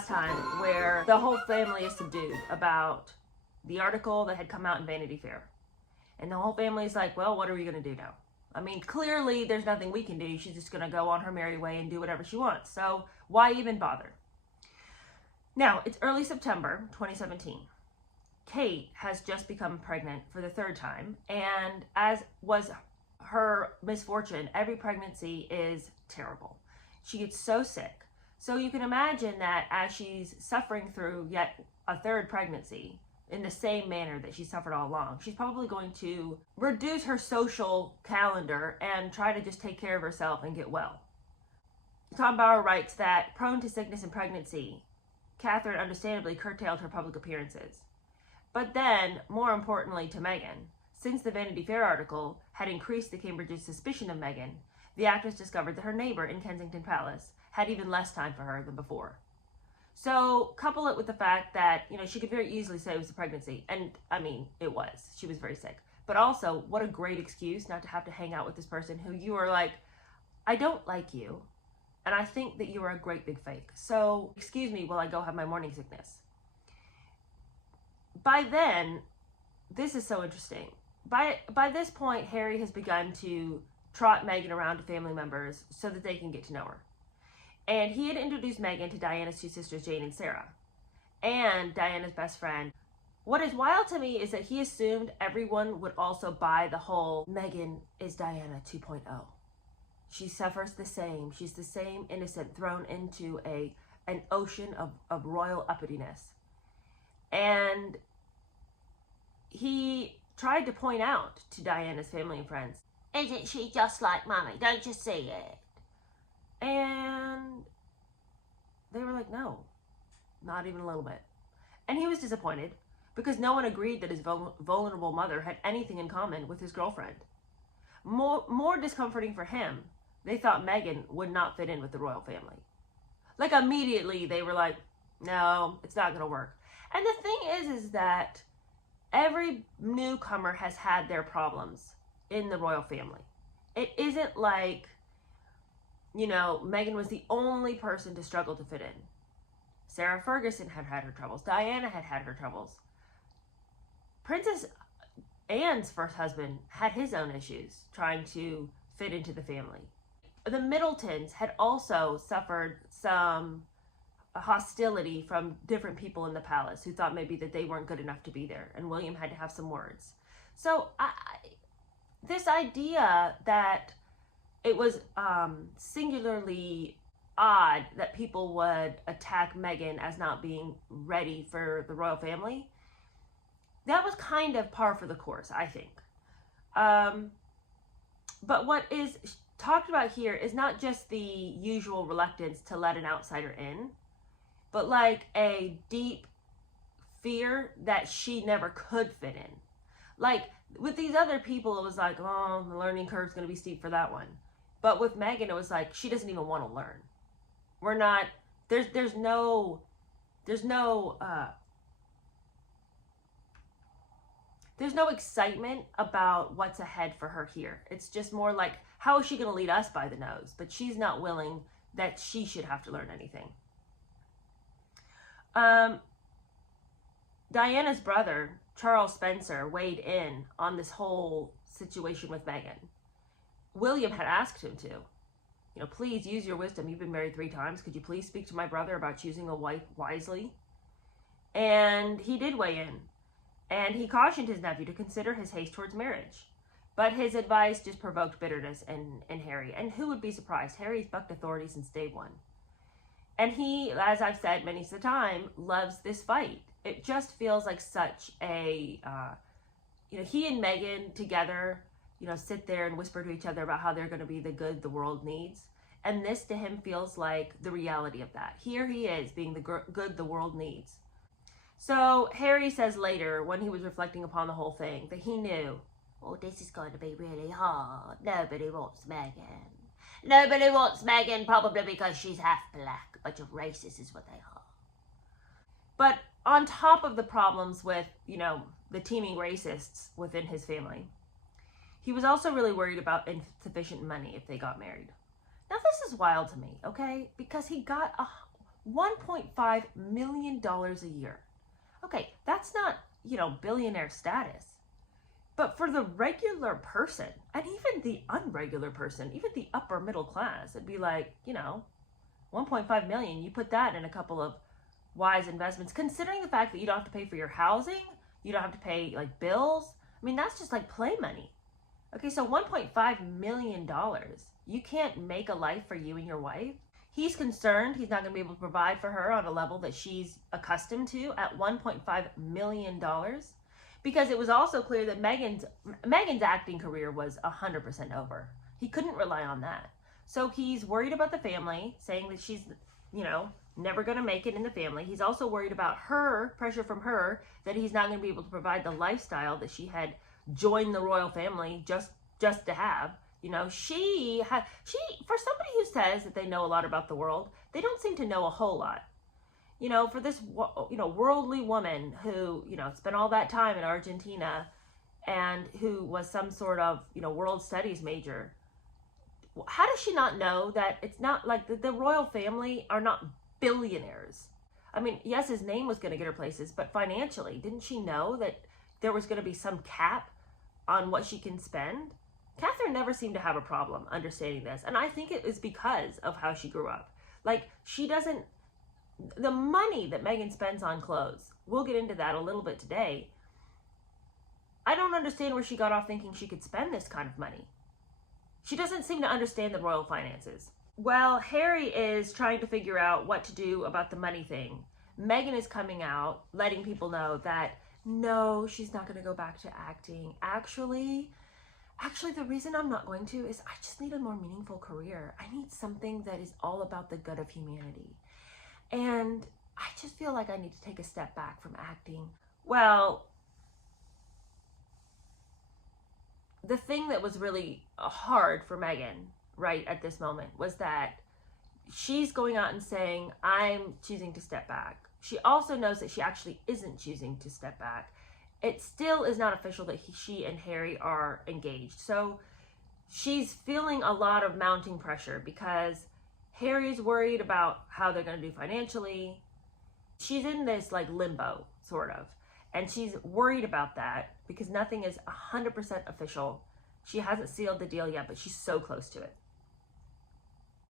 last time where the whole family is subdued about the article that had come out in Vanity Fair. And the whole family is like, well, what are we going to do now? I mean, clearly there's nothing we can do. She's just going to go on her merry way and do whatever she wants. So why even bother? Now, it's early September 2017. Kate has just become pregnant for the third time. And as was her misfortune, every pregnancy is terrible. She gets so sick. So you can imagine that as she's suffering through yet a third pregnancy, in the same manner that she suffered all along, she's probably going to reduce her social calendar and try to just take care of herself and get well. Tom Bauer writes that, prone to sickness and pregnancy, Catherine understandably curtailed her public appearances. But then, more importantly to Meghan, since the Vanity Fair article had increased the Cambridge's suspicion of Meghan, the actress discovered that her neighbor in Kensington Palace had even less time for her than before. So couple it with the fact that, she could very easily say it was a pregnancy. And I mean, it was. She was very sick. But also, what a great excuse not to have to hang out with this person who you are like, I don't like you. And I think that you are a great big fake. So excuse me while I go have my morning sickness. By then, this is so interesting. By this point, Harry has begun to trot Meghan around to family members so that they can get to know her. And he had introduced Meghan to Diana's two sisters, Jane and Sarah, and Diana's best friend. What is wild to me is that he assumed everyone would also buy the whole Meghan is Diana 2.0. She suffers the same. She's the same innocent thrown into an ocean of royal uppityness. And he tried to point out to Diana's family and friends, isn't she just like Mummy? Don't you see it? And they were like, no, not even a little bit. And he was disappointed because no one agreed that his vulnerable mother had anything in common with his girlfriend. More discomforting for him, they thought Meghan would not fit in with the royal family. Like immediately they were like, no, it's not going to work. And the thing is that every newcomer has had their problems in the royal family. It isn't like, Meghan was the only person to struggle to fit in. Sarah Ferguson had her troubles. Diana had her troubles. Princess Anne's first husband had his own issues trying to fit into the family. The Middletons had also suffered some hostility from different people in the palace who thought maybe that they weren't good enough to be there, and William had to have some words. So this idea that it was singularly odd that people would attack Meghan as not being ready for the royal family, that was kind of par for the course, I think. But what is talked about here is not just the usual reluctance to let an outsider in, but like a deep fear that she never could fit in. Like with these other people, it was like, oh, the learning curve's going to be steep for that one. But with Meghan, it was like, she doesn't even want to learn. We're not, there's no excitement about what's ahead for her here. It's just more like, how is she going to lead us by the nose? But she's not willing that she should have to learn anything. Diana's brother, Charles Spencer, weighed in on this whole situation with Meghan. William had asked him to, please use your wisdom. You've been married 3 times. Could you please speak to my brother about choosing a wife wisely? And he did weigh in. And he cautioned his nephew to consider his haste towards marriage. But his advice just provoked bitterness in Harry. And who would be surprised? Harry's bucked authority since day one. And he, as I've said many a time, loves this fight. It just feels like such a, he and Meghan together, sit there and whisper to each other about how they're going to be the good the world needs. And this to him feels like the reality of that. Here he is being the good the world needs. So Harry says later, when he was reflecting upon the whole thing, that he knew, oh, this is going to be really hard. Nobody wants Meghan. Nobody wants Meghan probably because she's half black. A bunch of racists is what they are. But on top of the problems with, the teeming racists within his family, he was also really worried about insufficient money if they got married. Now this is wild to me, okay? Because he got $1.5 million a year. Okay, that's not, billionaire status. But for the regular person, and even the unregular person, even the upper middle class, it'd be like, 1.5 million, you put that in a couple of wise investments, considering the fact that you don't have to pay for your housing, you don't have to pay like bills. I mean, that's just like play money. Okay, so $1.5 million. You can't make a life for you and your wife. He's concerned he's not going to be able to provide for her on a level that she's accustomed to at $1.5 million. Because it was also clear that Meghan's acting career was 100% over. He couldn't rely on that. So he's worried about the family, saying that she's, never going to make it in the family. He's also worried about her, pressure from her, that he's not going to be able to provide the lifestyle that she had joined the royal family just to have. She for somebody who says that they know a lot about the world, they don't seem to know a whole lot. For this, worldly woman who, spent all that time in Argentina and who was some sort of, world studies major, how does she not know that it's not like the royal family are not billionaires? I mean, yes, his name was going to get her places, but financially, didn't she know that there was going to be some cap on what she can spend? Catherine never seemed to have a problem understanding this. And I think it is because of how she grew up. Like, the money that Meghan spends on clothes, we'll get into that a little bit today. I don't understand where she got off thinking she could spend this kind of money. She doesn't seem to understand the royal finances. Well, Harry is trying to figure out what to do about the money thing. Meghan is coming out, letting people know that no, she's not going to go back to acting. Actually, the reason I'm not going to is I just need a more meaningful career. I need something that is all about the good of humanity. And I just feel like I need to take a step back from acting. Well, the thing that was really hard for Meghan right at this moment was that she's going out and saying, I'm choosing to step back. She also knows that she actually isn't choosing to step back. It still is not official that she and Harry are engaged. So she's feeling a lot of mounting pressure because Harry's worried about how they're going to do financially. She's in this like limbo, sort of. And she's worried about that because nothing is 100% official. She hasn't sealed the deal yet, but she's so close to it.